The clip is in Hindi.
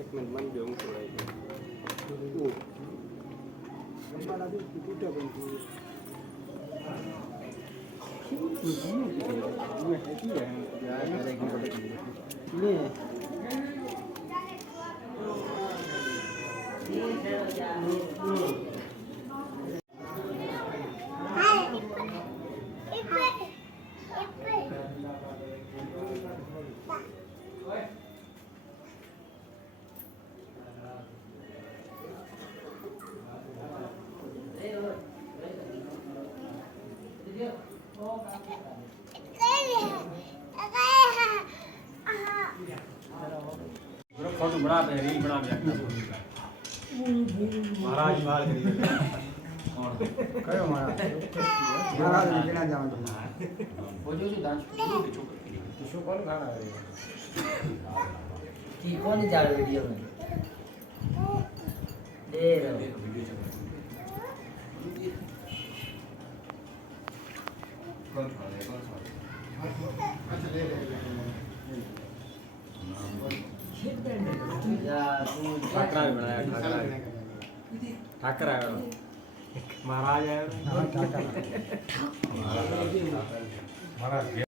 एक मिनट मन जो फोटो बड़ा पे रील बना दिया महाराज मार करिए कौन कयो महाराज महाराज लेना जाओ वो जो दान शो कौन खाना है कि कौन जा रहा वीडियो में दे रहा कौन खा रहा है अच्छा ले ले ठाकरा भी बनाया ठाकरा महाराज है महाराज